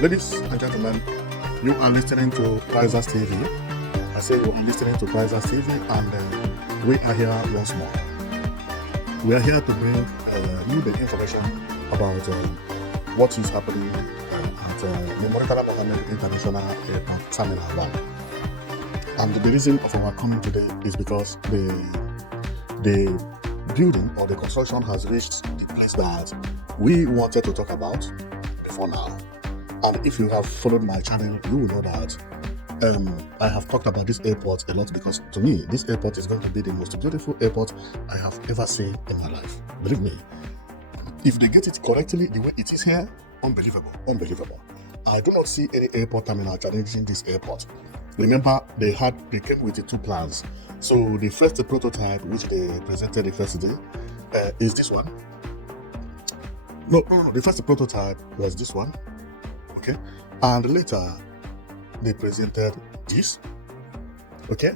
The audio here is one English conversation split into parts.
Ladies and gentlemen, you are listening to Prizers TV. I say you are listening to Prizers TV, and we are here once more. We are here to bring you the information about what is happening at the Murtala Mohammed International Airport Terminal 1. And the reason of our coming today is because the building or the construction has reached the place that we wanted to talk about before now. And if you have followed my channel, you will know that I have talked about this airport a lot, because to me, this airport is going to be the most beautiful airport I have ever seen in my life. Believe me, if they get it correctly the way it is here, unbelievable, unbelievable. I do not see any airport terminal challenging this airport. Remember, they came with the two plans. So the first prototype, which they presented the first day, is this one. No, the first prototype was this one. Okay, and later they presented this. Okay,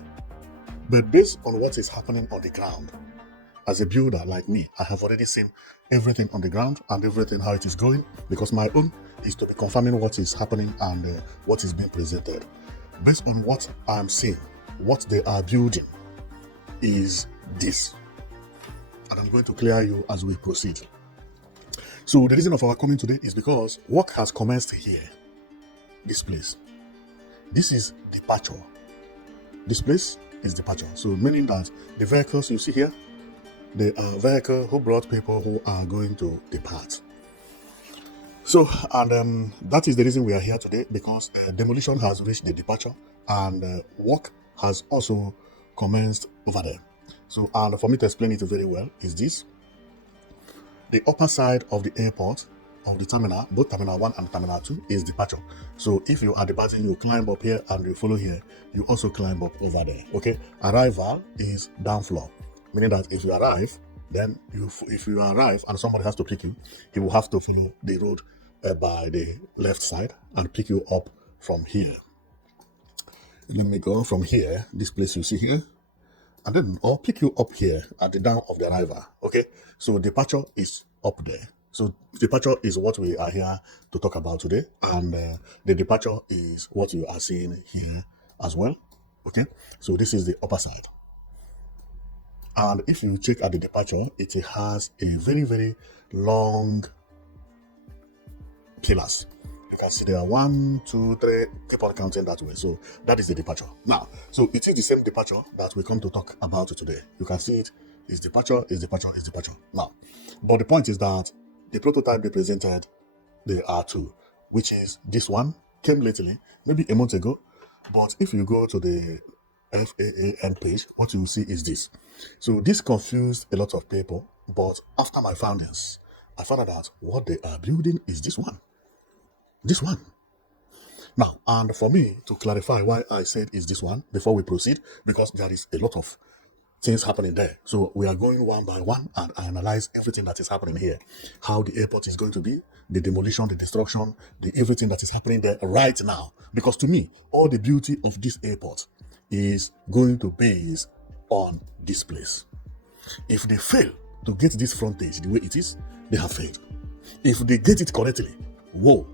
but based on what is happening on the ground, as a builder like me, I have already seen everything on the ground and everything how it is going, because my own is to be confirming what is happening and what is being presented. Based on what I'm seeing, what they are building is this, and I'm going to clear you as we proceed. So the reason of our coming today is because work has commenced here, this place. This is departure. This place is departure. So meaning that the vehicles you see here, they are vehicles who brought people who are going to depart. So, and that is the reason we are here today, because demolition has reached the departure, and work has also commenced over there. So, and for me to explain it very well is this. The upper side of the airport, of the terminal, both Terminal 1 and Terminal 2, is departure. So if you are departing, you climb up here and you follow here. You also climb up over there. Okay. Arrival is down floor, meaning that if you arrive, then if you arrive and somebody has to pick you, he will have to follow the road by the left side and pick you up from here. Let me go from here, this place you see here, and then I'll pick you up here at the down of the arrival. Okay, so departure is up there. So departure is what we are here to talk about today, and the departure is what you are seeing here as well. Okay, so this is the upper side, and if you check at the departure, it has a very, very long pillars. You can see there are 1, 2, 3, keep on counting that way. So that is the departure. Now, so it is the same departure that we come to talk about today. You can see it is departure, is departure, is departure. Now, but the point is that the prototype they presented, there are two, which is this one, came lately, maybe a month ago. But if you go to the FAAN page, what you will see is this. So this confused a lot of people, but after my findings, I found out that what they are building is this one. This one. Now, and for me to clarify why I said is this one before we proceed, because there is a lot of things happening there. So we are going one by one and analyze everything that is happening here. How the airport is going to be, the demolition, the destruction, the everything that is happening there right now. Because to me, all the beauty of this airport is going to base on this place. If they fail to get this frontage the way it is, they have failed. If they get it correctly, whoa,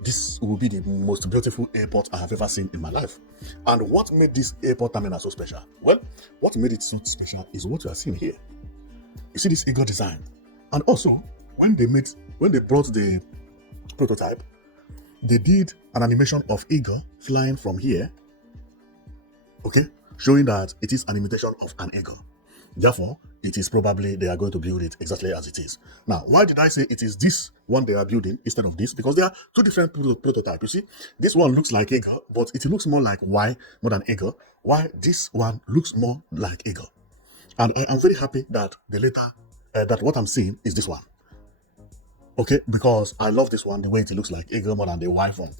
this will be the most beautiful airport I have ever seen in my life. And what made this airport terminal so special? Well, what made it so special is what you are seeing here. You see this eagle design. And also, when they brought the prototype, they did an animation of eagle flying from here, okay, showing that it is an imitation of an eagle. Therefore, it is probably they are going to build it exactly as it is. Now, why did I say it is this one they are building instead of this? Because there are two different prototypes. You see, this one looks like eagle, but it looks more like Y more than eagle. Why this one looks more like eagle? And I'm very happy that the later, that what I'm seeing is this one. Okay, because I love this one, the way it looks like eagle more than the Y form.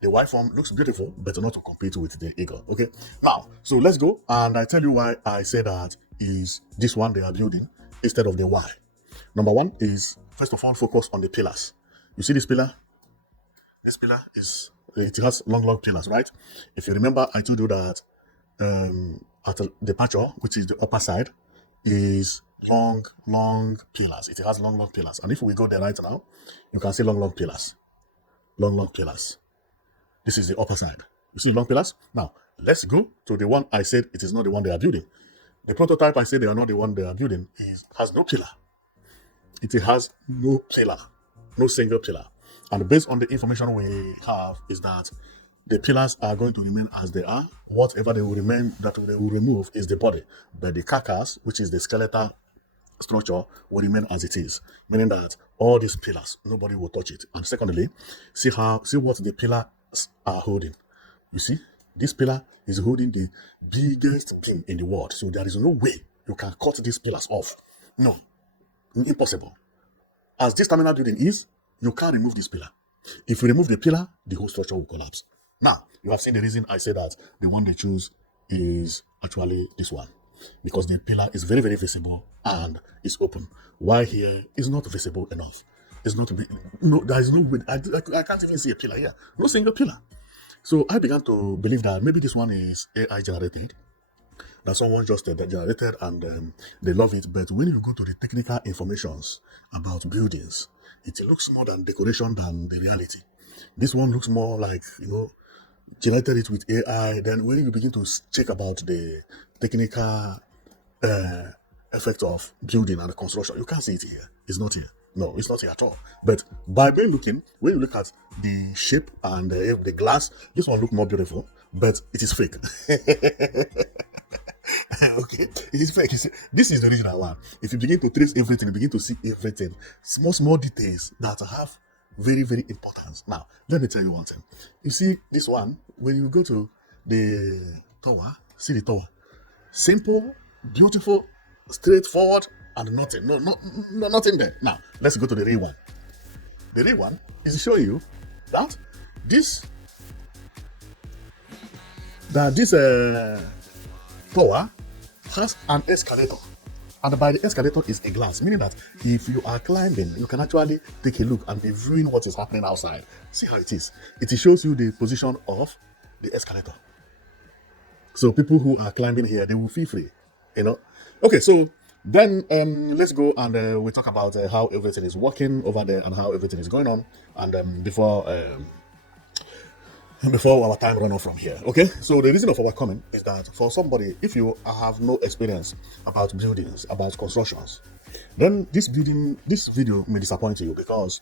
The Y form looks beautiful, but not to compete with the eagle. Okay, now, so let's go. And I tell you why I say that is this one they are building instead of the Y. Number one is, first of all, focus on the pillars. You see this pillar? This pillar it has long pillars, right? If you remember, I told you that at the departure, which is the upper side, is long pillars. It has long pillars. And if we go there right now, you can see long pillars. Long pillars. This is the upper side. You see long pillars? Now, let's go to the one I said it is not the one they are building. The prototype I said they are not the one they are building has no pillar. It has no pillar, no single pillar. And based on the information we have is that the pillars are going to remain as they are. Whatever they will remain, that they will remove is the body. But the carcass, which is the skeletal structure, will remain as it is. Meaning that all these pillars, nobody will touch it. And secondly, see what the pillars are holding. You see, this pillar is holding the biggest beam in the world. So there is no way you can cut these pillars off. No, impossible. As this terminal building is, you can't remove this pillar. If you remove the pillar, the whole structure will collapse. Now, you have seen the reason I say that the one they choose is actually this one. Because the pillar is very, very visible and it's open. Why here is not visible enough. It's not, no, there is no way, I can't even see a pillar here. No single pillar. So I began to believe that maybe this one is AI generated, that someone just generated and they love it. But when you go to the technical informations about buildings, it looks more than decoration than the reality. This one looks more like, generated it with AI. Then when you begin to check about the technical effect of building and construction, you can't see it here. It's not here. No, it's not here at all. But by being looking, when you look at the shape and the glass, this one looks more beautiful, but it is fake. Okay, it is fake. This is the reason why. If you begin to trace everything, you begin to see everything, small details that have very, very importance. Now, let me tell you one thing. You see this one, when you go to the tower, see the tower. Simple, beautiful, straightforward, and nothing. Nothing there. Now, let's go to the real one. The real one is to show you that this tower has an escalator. And by the escalator is a glass, meaning that if you are climbing, you can actually take a look and be viewing what is happening outside. See how it is. It shows you the position of the escalator. So people who are climbing here, they will feel free, Okay, so then let's go and we talk about how everything is working over there and how everything is going on. And before our time run off from here, okay? So the reason of our coming is that for somebody, if you have no experience about buildings, about constructions, then this video may disappoint you because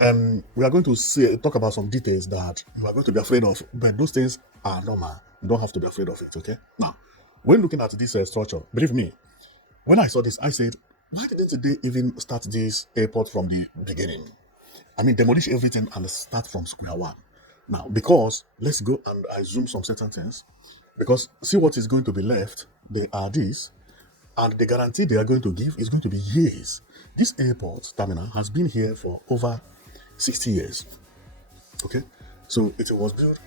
we are going to talk about some details that you are going to be afraid of, but those things are normal. You don't have to be afraid of it, okay? Now, when looking at this structure, believe me, when I saw this, I said, why didn't they even start this airport from the beginning? I mean, demolish everything and start from square one. Now, because, let's go and I zoom some certain things, because see what is going to be left, they are this, and the guarantee they are going to give is going to be years. This airport terminal has been here for over 60 years, okay? So it was built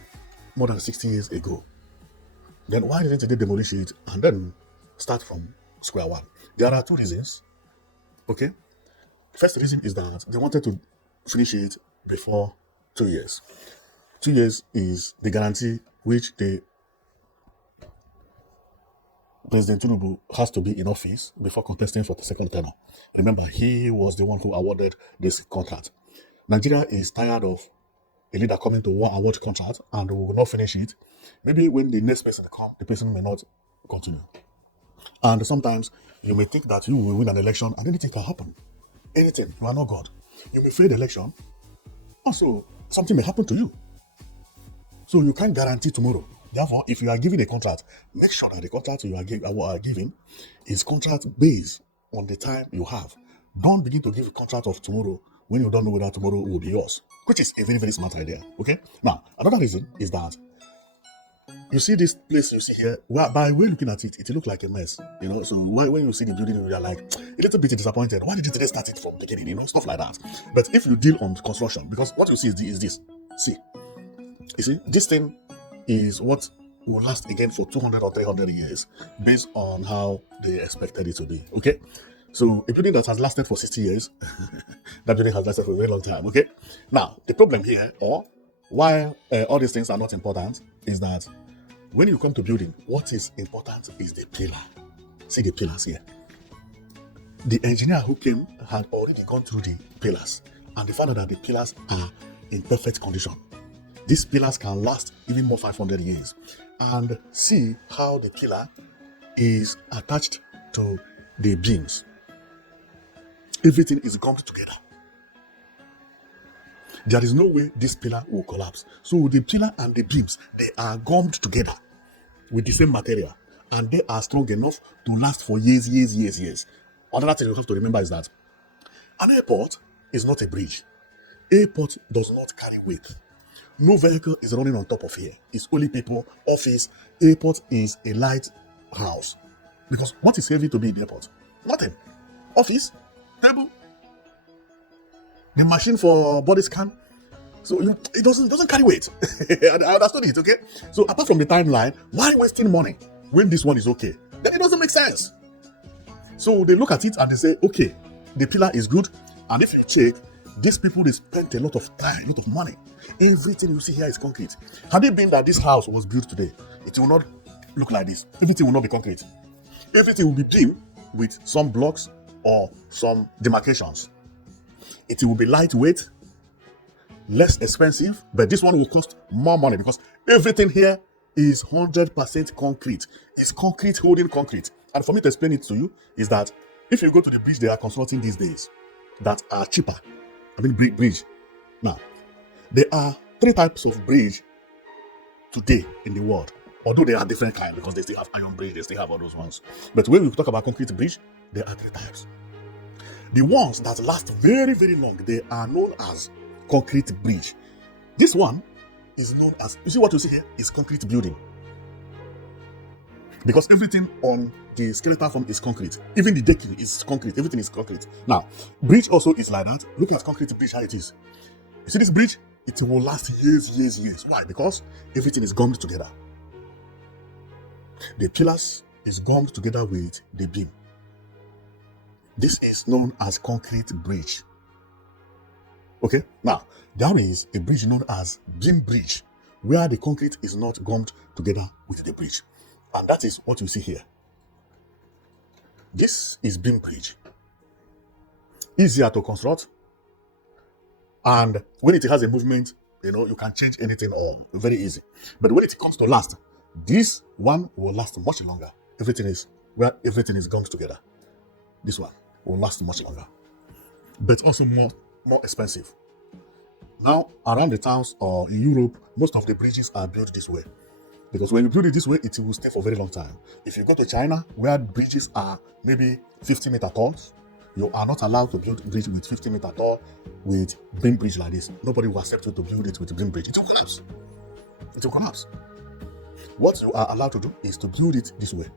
more than 60 years ago. Then why didn't they demolish it and then start from square one? There are two reasons, okay? First reason is that they wanted to finish it before 2 years. 2 years is the guarantee which the President Tinubu has to be in office before contesting for the second term. Remember, he was the one who awarded this contract. Nigeria is tired of a leader coming to one award contract and will not finish it. Maybe when the next person comes, the person may not continue. And sometimes you may think that you will win an election and anything can happen. Anything. You are not God. You may fail the election. Also, something may happen to you. So you can't guarantee tomorrow. Therefore, if you are giving a contract, make sure that the contract you are giving is contract based on the time you have. Don't begin to give a contract of tomorrow when you don't know whether tomorrow will be yours, which is a very, very smart idea. Okay? Now, another reason is that you see this place you see here, by way looking at it, it looks like a mess. So when you see the building, you are like a little bit disappointed. Why didn't they start it from the beginning? Stuff like that. But if you deal on construction, because what you see is this. See, you see, this thing is what will last again for 200 or 300 years based on how they expected it to be. Okay? So a building that has lasted for 60 years, that building has lasted for a very long time. Okay? Now, the problem here, or why all these things are not important, is that when you come to building, what is important is the pillar. See the pillars here. The engineer who came had already gone through the pillars and they found out that the pillars are in perfect condition. These pillars can last even more 500 years. And see how the pillar is attached to the beams. Everything is gummed together. There is no way this pillar will collapse. So the pillar and the beams, they are gummed together with the same material, and they are strong enough to last for years. Another thing you have to remember is that an airport is not a bridge. Airport does not carry weight. No vehicle is running on top of here. It's only people, office. Airport is a light house. Because what is heavy to be in the airport? Nothing. Office, table, the machine for body scan. So it doesn't carry weight. I understood it, okay? So apart from the timeline, why wasting money when this one is okay? Then it doesn't make sense. So they look at it and they say, okay, the pillar is good. And if you check, these people, they spent a lot of time, a lot of money. Everything you see here is concrete. Had it been that this house was built today, it will not look like this. Everything will not be concrete. Everything will be beamed with some blocks or some demarcations. It will be lightweight, less expensive, but this one will cost more money because everything here is 100% concrete. It's concrete holding concrete. And for me to explain it to you is that if you go to the bridge they are constructing these days that are cheaper, bridge. Now, there are 3 types of bridge today in the world. Although they are different kinds because they still have iron bridge, they still have all those ones. But when we talk about concrete bridge, there are 3 types. The ones that last very, very long, they are known as concrete bridge. This one is known as, you see what you see here is concrete building. Because everything on the skeletal form is concrete. Even the decking is concrete. Everything is concrete. Now, bridge also is like that. Look at concrete bridge, how it is. You see this bridge? It will last years. Why? Because everything is gummed together. The pillars is gummed together with the beam. This is known as concrete bridge. Okay? Now, there is a bridge known as beam bridge, where the concrete is not gummed together with the bridge. And that is what you see here. This is beam bridge. Easier to construct. And when it has a movement, you can change anything or very easy. But when it comes to last, this one will last much longer. Everything is gummed together. This one will last much longer. But also more expensive. Now, around the towns or in Europe, most of the bridges are built this way. Because when you build it this way, it will stay for a very long time. If you go to China, where bridges are maybe 50-meter tall, you are not allowed to build a bridge with 50-meter tall with beam bridge like this. Nobody will accept you to build it with beam bridge. It will collapse. What you are allowed to do is to build it this way.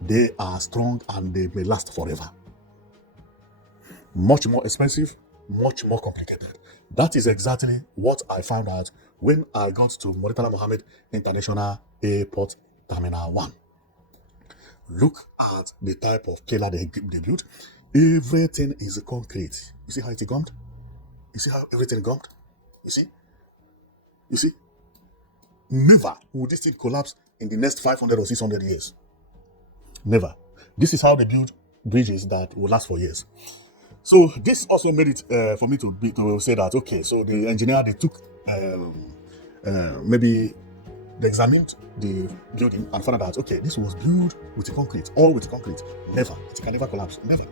They are strong and they may last forever. Much more expensive, much more complicated. That is exactly what I found out when I got to Murtala Mohammed International Airport Terminal 1. Look at the type of pillar they built. Everything is concrete. You see how it is gummed? You see how everything is gummed? You see? Never will this thing collapse in the next 500 or 600 years. Never. This is how they build bridges that will last for years. So this also made it for me to say that, okay, so the engineer, they took maybe they examined the building and found out, okay, this was built with concrete, all with concrete. Never. It can never collapse. Never.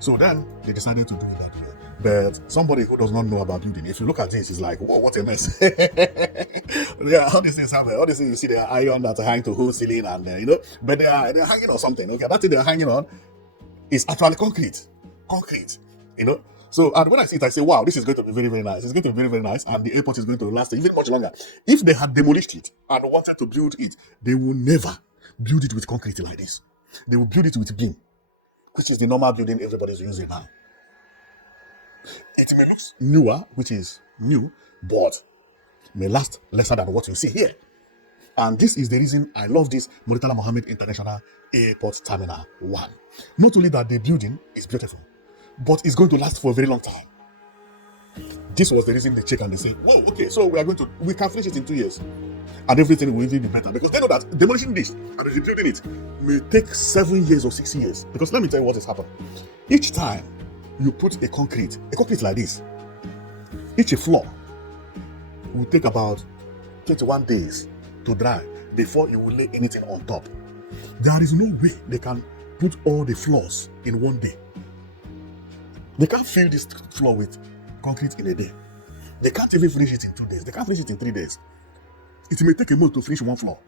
So then they decided to do it that way. But somebody who does not know about building, if you look at this, it's like, whoa, what a mess. Yeah, all these things happen. All these things you see, they are iron that are hanging to whole ceiling and, but they're hanging on something. Okay, that thing they're hanging on is actually concrete. So, and when I see it, I say, wow, this is going to be very, very nice. It's going to be very, very nice. And the airport is going to last even much longer. If they had demolished it and wanted to build it, they will never build it with concrete like this. They will build it with beam, which is the normal building everybody's using now. It may look newer, which is new, but may last lesser than what you see here. And this is the reason I love this Murtala Mohammed International Airport Terminal 1. Not only that the building is beautiful, but it's going to last for a very long time. This was the reason they check and they say, well, okay, so we can finish it in 2 years. And everything will even be better. Because they know that demolishing this and rebuilding it may take 7 years or 6 years. Because let me tell you what has happened. Each time you put a concrete like this, each floor will take about 21 days to dry before you will lay anything on top. There is no way they can put all the floors in one day. They can't fill this floor with concrete in a day. They can't even finish it in 2 days. They can't finish it in 3 days. It may take a month to finish one floor.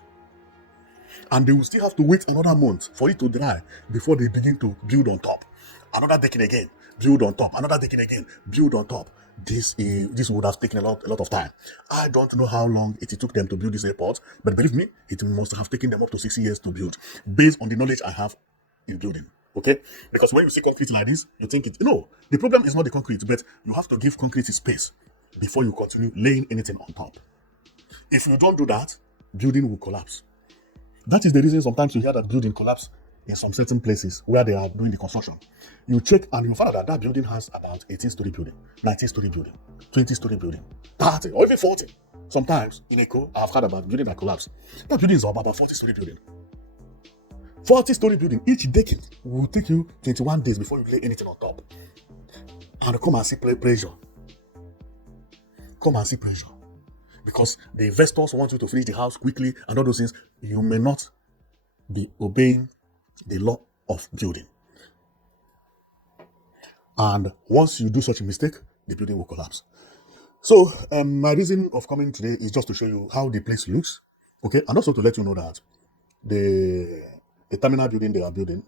And they will still have to wait another month for it to dry before they begin to build on top. Another decade again, build on top. Another decade again, build on top. This would have taken a lot of time. I don't know how long it took them to build this airport, but believe me, it must have taken them up to 6 years to build, based on the knowledge I have in building. Okay? Because when you see concrete like this, you think the problem is not the concrete, but you have to give concrete its space before you continue laying anything on top. If you don't do that, building will collapse. That is the reason sometimes you hear that building collapse in some certain places where they are doing the construction. You check and you find out that building has about 18-story building, 19-story building, 20-story building, 30 or even 40. Sometimes in Eco, I've heard about building that collapse. That building is about 40-story building. 40-story building, each decking will take you 21 days before you lay anything on top. And come and see pressure. Come and see pressure. Because the investors want you to finish the house quickly and all those things. You may not be obeying the law of building. And once you do such a mistake, the building will collapse. So my reason of coming today is just to show you how the place looks. Okay, and also to let you know that the terminal building they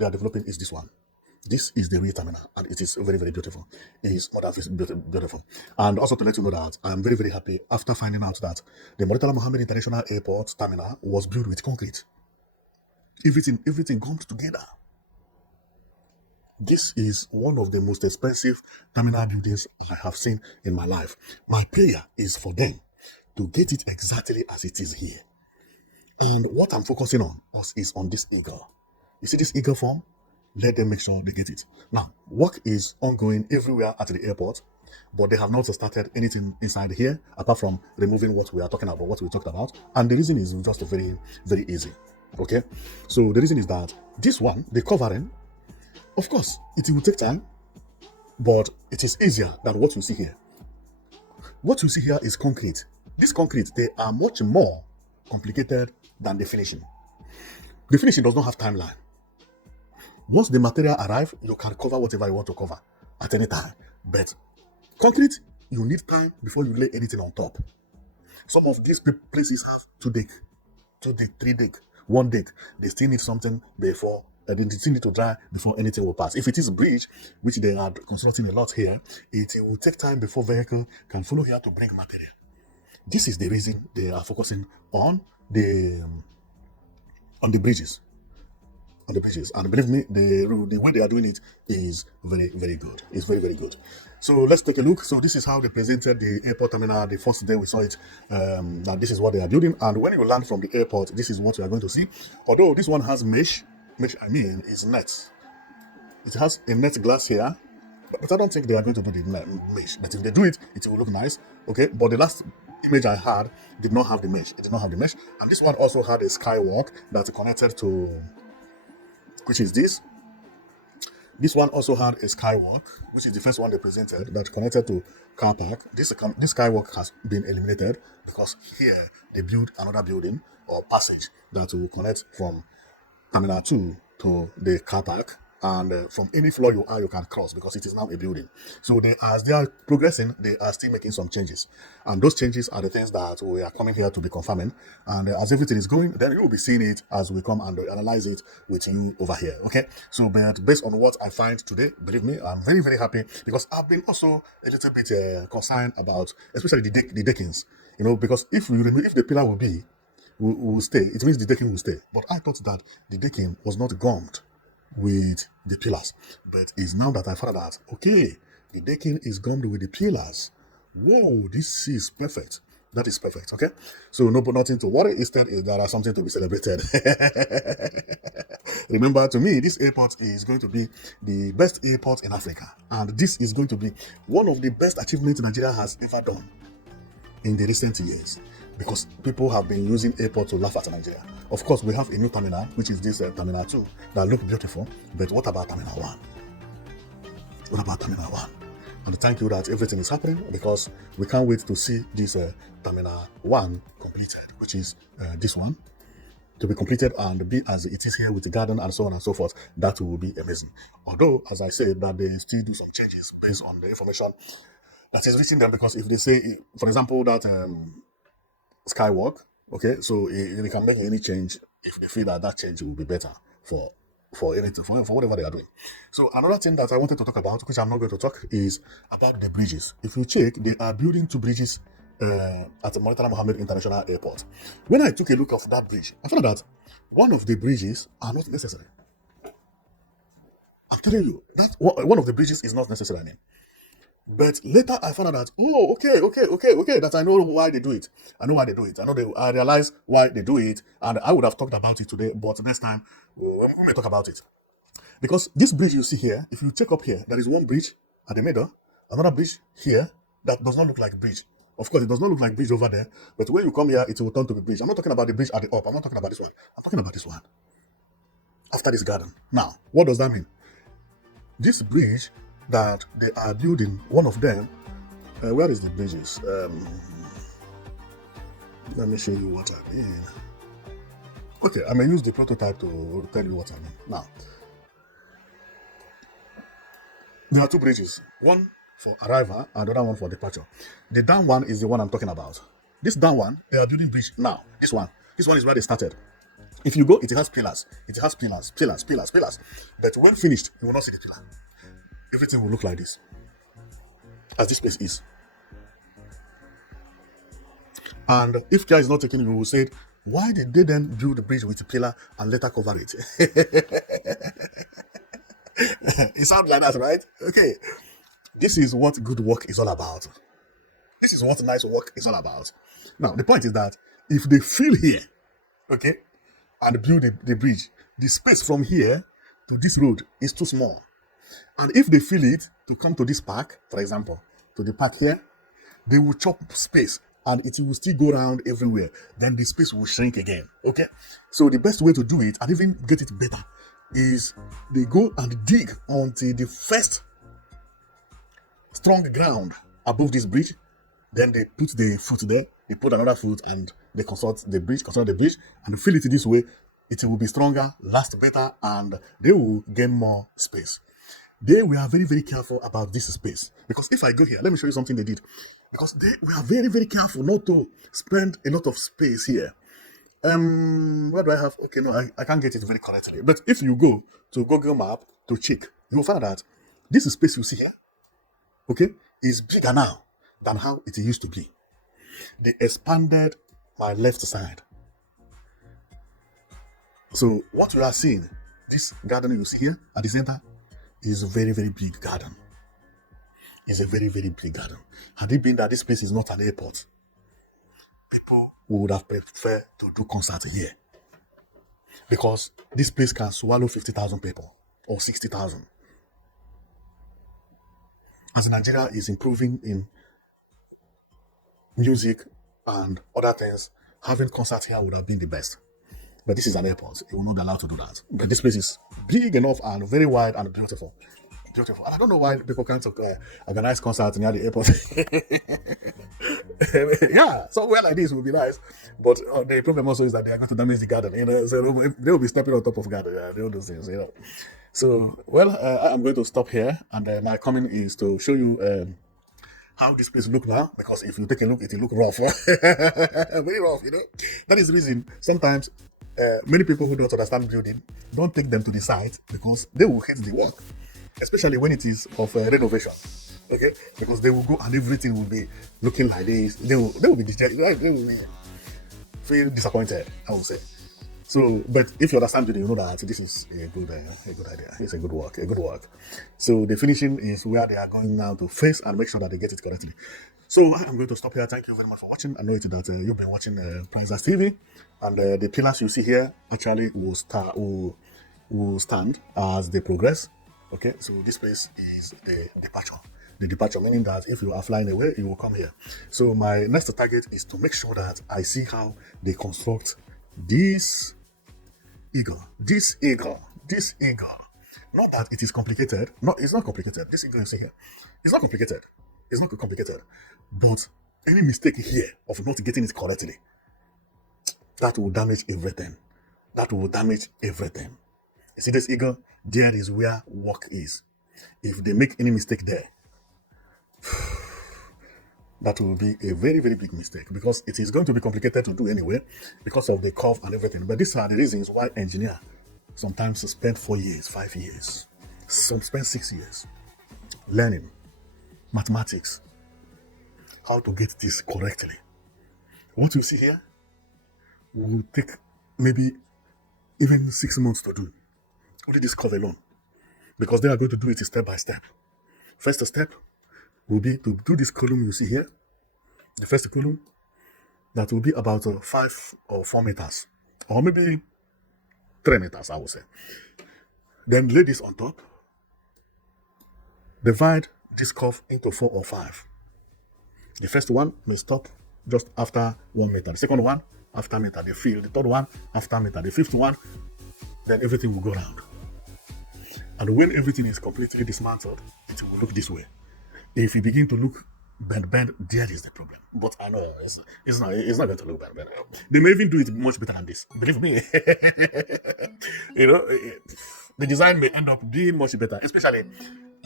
are developing is this one. This is the real terminal, and it is very, very beautiful. It is beautiful. And also to let you know that I am very, very happy after finding out that the Murtala Mohammed International Airport terminal was built with concrete. Everything comes together. This is one of the most expensive terminal buildings I have seen in my life. My prayer is for them to get it exactly as it is here. And what I'm focusing on is on this eagle. You see this eagle form? Let them make sure they get it. Now, work is ongoing everywhere at the airport, but they have not started anything inside here apart from removing what we are talking about, what we talked about. And the reason is just very, very easy. Okay? So the reason is that this one, the covering, of course, it will take time, but it is easier than what you see here. What you see here is concrete. This concrete, they are much more complicated than the finishing. The finishing does not have timeline. Once the material arrives, you can cover whatever you want to cover at any time. But concrete, you need time before you lay anything on top. Some of these places have 2 deck, 3 deck, 1 deck. They still need something before, they still need to dry before anything will pass. If it is a bridge, which they are constructing a lot here, it will take time before vehicle can follow here to bring material. This is the reason they are focusing on the bridges. On the bridges, and believe me, the way they are doing it is very, very good. It's very, very good. So let's take a look. So this is how they presented the airport terminal the first day we saw it. That this is what they are building, and when you land from the airport, this is what you are going to see. Although this one has mesh I mean is net. It has a net glass here, but I don't think they are going to do the mesh. But if they do it, it will look nice. Okay, but the last image I had did not have the mesh. It did not have the mesh, and this one also had a skywalk that connected to. Which is this. This one also had a skywalk, which is the first one they presented, that connected to car park. This skywalk has been eliminated because here they built another building or passage that will connect from Terminal 2 to the car park. And from any floor you are, you can cross because it is now a building. So as they are progressing, they are still making some changes. And those changes are the things that we are coming here to be confirming. And as everything is going, then you will be seeing it as we come and analyze it with you over here. Okay? So but based on what I find today, believe me, I'm very, very happy because I've been also a little bit concerned about, especially the deckings. Because if the pillar will stay, it means the decking will stay. But I thought that the decking was not gummed with the pillars, but it's now that I found out, okay, the decking is gummed with the pillars. Whoa, this is perfect. That is perfect. Okay, so nothing to worry. Instead, there are something to be celebrated. Remember, to me, this airport is going to be the best airport in Africa, and this is going to be one of the best achievements Nigeria has ever done in the recent years. Because people have been using airport to laugh at Nigeria. Of course, we have a new terminal, which is this Terminal 2, that look beautiful. But what about Terminal 1? What about Terminal 1? and thank you that everything is happening, because we can't wait to see this terminal 1 completed, which is this one, to be completed and be as it is here with the garden and so on and so forth. That will be amazing. Although, as I said, that they still do some changes based on the information that is reaching them, because if they say, for example, that skywalk, okay, so they can make any change if they feel that that change will be better for anything, for whatever they are doing. So another thing that I wanted to talk about, which I'm not going to talk, is about the bridges. If you check, they are building 2 bridges at the Murtala Mohammed International Airport. When I took a look of that bridge, I found that one of the bridges are not necessary. I'm telling you, that one of the bridges is not necessary. But later I found out that, oh, okay, that I know why they do it. I know why they do it. I realize why they do it, and I would have talked about it today, but next time we may talk about it. Because this bridge you see here, if you check up here, there is one bridge at the middle, another bridge here that does not look like bridge. Of course, it does not look like bridge over there, but when you come here, it will turn to be bridge. I'm not talking about the bridge at the up. I'm not talking about this one. I'm talking about this one. After this garden. Now, what does that mean? This bridge that they are building, one of them, where is the bridges? Let me show you what I mean. Okay, I may use the prototype to tell you what I mean. Now, there are 2 bridges, one for arrival and the other one for departure. The down one is the one I'm talking about. This down one, they are building bridge now. This one is where they started. If you go, it has pillars. It has pillars. But when finished, you will not see the pillar. Everything will look like this, as this place is. And if care is not taken, you will say, why did they then build the bridge with a pillar and later cover it? It sounds like that, right? Okay. This is what good work is all about. This is what nice work is all about. Now, the point is that if they fill here, okay, and build the bridge, the space from here to this road is too small. And if they fill it to come to this park, for example, to the park here, they will chop space and it will still go around everywhere. Then the space will shrink again. Okay? So the best way to do it, and even get it better, is they go and dig onto the first strong ground above this bridge. Then they put the foot there, they put another foot, and they construct the bridge, and fill it this way. It will be stronger, last better, and they will gain more space. They were very, very careful about this space. Because if I go here, let me show you something they did. Because they were very, very careful not to spend a lot of space here. Where do I have? Okay, no, I can't get it very correctly. But if you go to Google Map to check, you will find that this space you see here, okay, is bigger now than how it used to be. They expanded my left side. So what you are seeing, this garden you see here at the center, is a very, very big garden. It's a very, very big garden. Had it been that this place is not an airport, people would have preferred to do concerts here. Because this place can swallow 50,000 people or 60,000. As Nigeria is improving in music and other things, having concerts here would have been the best. But this is an airport. It will not be allowed to do that. But this place is big enough and very wide and beautiful. Beautiful. And I don't know why people can't organize concerts near the airport. Yeah, somewhere like this would be nice. But the problem also is that they are going to damage the garden. So they will be stepping on top of garden. They will do things. So, I'm going to stop here. And my comment is to show you how this place look now. Because if you take a look, it will look rough. Very rough, That is the reason sometimes many people who don't understand building don't take them to the site, because they will hate the work, especially when it is of renovation. Okay, because they will go and everything will be looking like this. They will be distracted. They will feel disappointed, I would say. So, but if you understand building, you know that this is a good idea. It's a good work. So the finishing is where they are going now to face and make sure that they get it correctly. So I'm going to stop here. Thank you very much for watching. I know that you've been watching Prizers TV, and the pillars you see here actually will stand as they progress. Okay, so this place is the departure. The departure, meaning that if you are flying away, you will come here. So my next target is to make sure that I see how they construct this eagle. Not that it is complicated. No, it's not complicated. This eagle you see here It's not complicated. It's not complicated. But any mistake here of not getting it correctly, that will damage everything. That will damage everything. You see this eagle? There is where work is. If they make any mistake there, that will be a very, very big mistake because it is going to be complicated to do anyway because of the curve and everything. But these are the reasons why engineer sometimes spend 4 years, 5 years, some spend 6 years learning mathematics, how to get this correctly. What you see here will take maybe even 6 months to do. Only this curve alone. Because they are going to do it step by step. First step will be to do this column you see here. The first column, that will be about 5 or 4 meters. Or maybe 3 meters, I would say. Then lay this on top. Divide this curve into 4 or 5. The first one may stop just after 1 meter. The second one, after meter. The third one, after meter. The fifth one, then everything will go round. And when everything is completely dismantled, it will look this way. If you begin to look bend, there is the problem. But I know it's not going to look bend. They may even do it much better than this. Believe me. The design may end up being much better, especially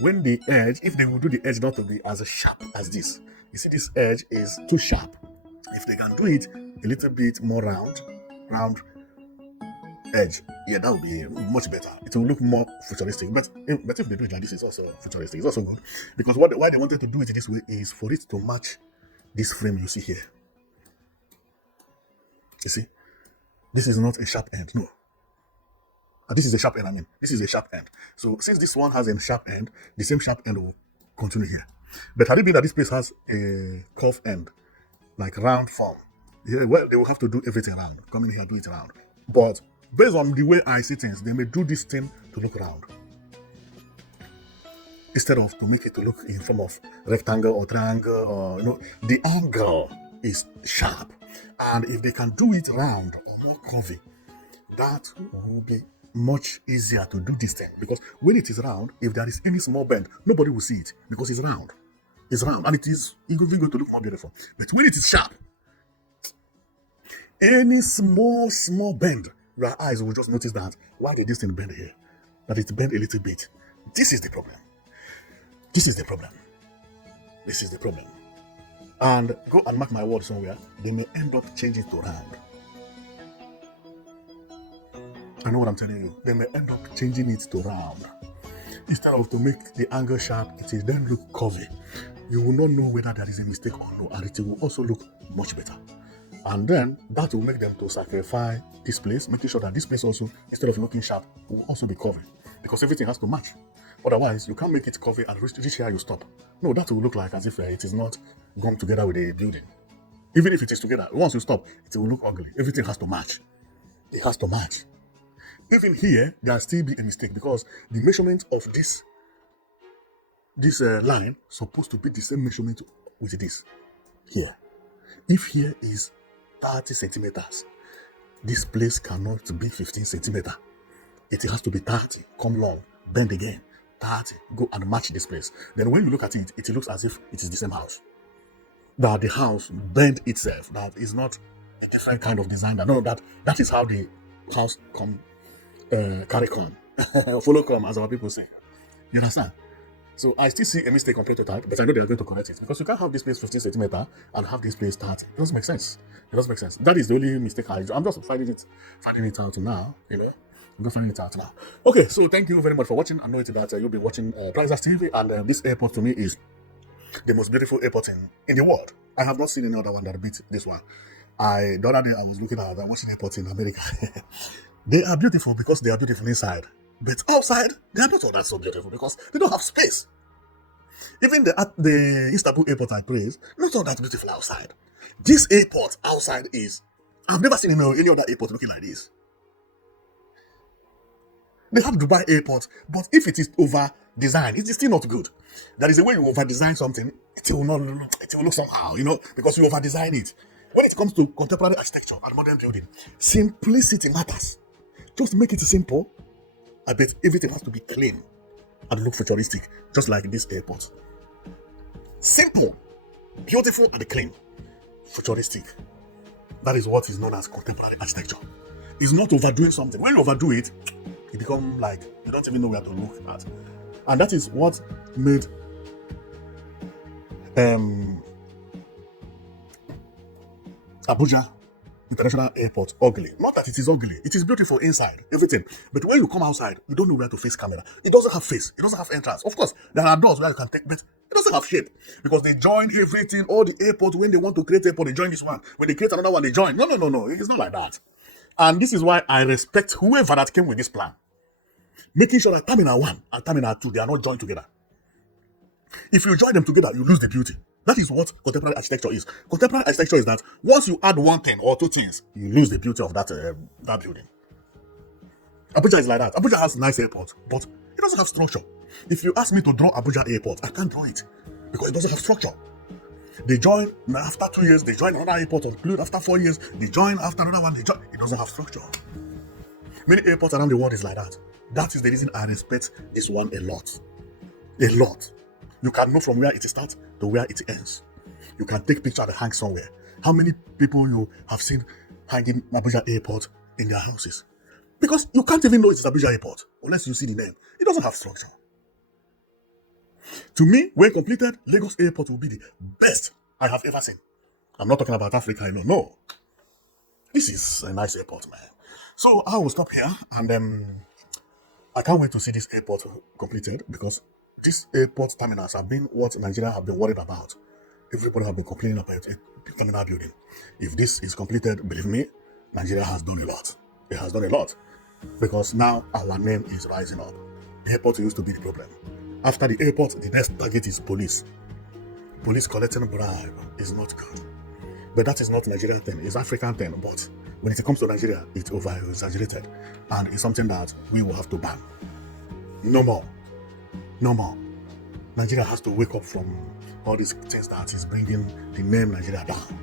when the edge, if they will do the edge not to be as sharp as this. You see, this edge is too sharp. If they can do it a little bit more round edge, yeah, that would be much better. It will look more futuristic. But if they do it like this, it's also futuristic. It's also good because why they wanted to do it this way is for it to match this frame you see here. You see, this is not a sharp end, no. This is a sharp end. This is a sharp end. So since this one has a sharp end, the same sharp end will continue here. But had it been that this place has a curved end, like round form, yeah, well, they will have to do everything round. Come in here, do it round. But based on the way I see things, they may do this thing to look round instead of to make it to look in form of rectangle or triangle, or the angle is sharp. And if they can do it round or more curvy, that will be much easier to do this thing. Because when it is round, if there is any small bend, nobody will see it because it's round. It's round and it is even going to look more beautiful. But when it is sharp, any small bend, your eyes will just notice that, why did this thing bend here? That it bent a little bit. This is the problem. This is the problem. This is the problem. And go and mark my word somewhere, they may end up changing to round. I know what I'm telling you. They may end up changing it to round. Instead of to make the angle sharp, it will then look curvy. You will not know whether there is a mistake or no, and it will also look much better. And then that will make them to sacrifice this place, making sure that this place also, instead of looking sharp, will also be curvy. Because everything has to match. Otherwise, you can't make it curvy and reach here you stop. No, that will look like as if it is not gone together with the building. Even if it is together, once you stop, it will look ugly. Everything has to match. It has to match. Even here, there will still be a mistake because the measurement of this line is supposed to be the same measurement with this here. If here is 30 centimeters, this place cannot be 15 centimeters. It has to be 30, come long, bend again, 30, go and match this place. Then when you look at it, it looks as if it is the same house. That the house bend itself, that is not a different kind of design. No, that is how the house carry come, follow come, as our people say. You understand? So I still see a mistake on prototype, but I know they are going to correct it because you can't have this place 15 centimeters and have this place 30. It doesn't make sense. It doesn't make sense. That is the only mistake I'm just finding it out now. I'm just finding it out now. Okay, so thank you very much for watching. I know that you'll be watching Prizers TV, and this airport to me is the most beautiful airport in the world. I have not seen any other one that beat this one. The other day I was looking at watching airports in America. They are beautiful because they are beautiful inside. But outside, they are not all that so beautiful because they don't have space. Even the Istanbul airport I praise, not all that beautiful outside. This airport outside I've never seen any other airport looking like this. They have Dubai airport, but if it is over-designed, it is still not good. There is a way you over-design something, it will look somehow, because you over-design it. When it comes to contemporary architecture and modern building, simplicity matters. Just make it simple. I bet everything has to be clean and look futuristic, just like this airport. Simple, beautiful, and clean. Futuristic. That is what is known as contemporary architecture. It's not overdoing something. When you overdo it, it becomes like you don't even know where to look at. And that is what made Abuja International Airport ugly. Not that it is ugly, it is beautiful inside, everything. But when you come outside, you don't know where to face camera. It doesn't have face, it doesn't have entrance. Of course, there are doors where you can take, but it doesn't have shape. Because they join everything, all the airports, when they want to create airport, they join this one. When they create another one, they join. No, no, no, no. It's not like that. And this is why I respect whoever that came with this plan. Making sure that Terminal 1 and Terminal 2, they are not joined together. If you join them together, you lose the beauty. That is what contemporary architecture is. Contemporary architecture is that once you add one thing or two things, you lose the beauty of that building. Abuja is like that. Abuja has nice airport, but it doesn't have structure. If you ask me to draw Abuja airport, I can't draw it because it doesn't have structure. They join after 2 years, they join another airport, or after 4 years, they join after another one, they join. It doesn't have structure. Many airports around the world is like that. That is the reason I respect this one a lot. A lot. You can know from where it starts to where it ends. You can take picture and hang somewhere. How many people you have seen hanging Abuja Airport in their houses? Because you can't even know it's Abuja Airport unless you see the name. It doesn't have structure. To me, when completed, Lagos Airport will be the best I have ever seen. I'm not talking about Africa alone. No. This is a nice airport, man. So I will stop here, and I can't wait to see this airport completed because these airport terminals have been what Nigeria have been worried about. Everybody have been complaining about a terminal building. If this is completed, believe me, Nigeria has done a lot. It has done a lot because now our name is rising up. The airport used to be the problem. After the airport, the next target is police. Police collecting bribe is not good. But that is not Nigerian thing, it's African thing. But when it comes to Nigeria, it's over-exaggerated. And it's something that we will have to ban. No more. No more. Nigeria has to wake up from all these things that is bringing the name Nigeria down.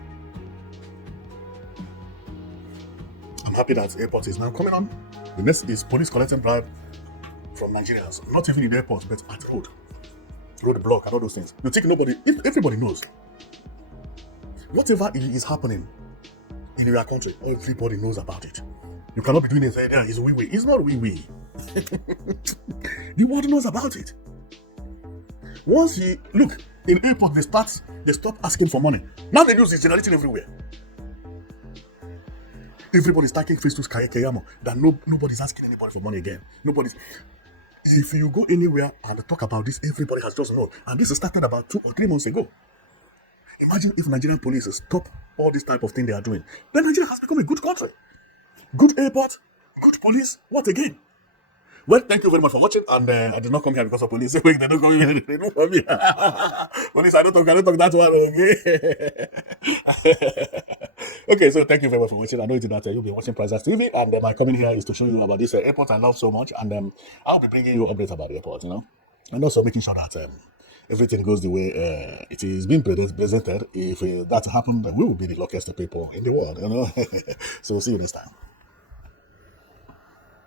I'm happy that airport is now coming on. The next is police collecting bribe from Nigerians. Not even in the airport, but at road block and all those things. You think everybody knows. Whatever is happening in your country, everybody knows about it. You cannot be doing it and say, it's wee-wee. It's not wee-wee. The world knows about it. Once you look in airport, they stop asking for money. Now the news is generating everywhere. Everybody's taking face to Kayamo that nobody's asking anybody for money again. If you go anywhere and talk about this, everybody has just known. And this started about 2 or 3 months ago. Imagine if Nigerian police stop all this type of thing they are doing. Then Nigeria has become a good country. Good airport, good police. What again? Well, thank you very much for watching. And I did not come here because of police. They don't come here. They don't come here. Police, I don't talk that one. Okay. Okay, so thank you very much for watching. I know it's that you'll be watching Prizes TV, and my coming here is to show you about this airport I love so much. And I'll be bringing you updates about the airport, and also making sure that everything goes the way it is being presented. If that happened, we will be the luckiest people in the world, So see you next time.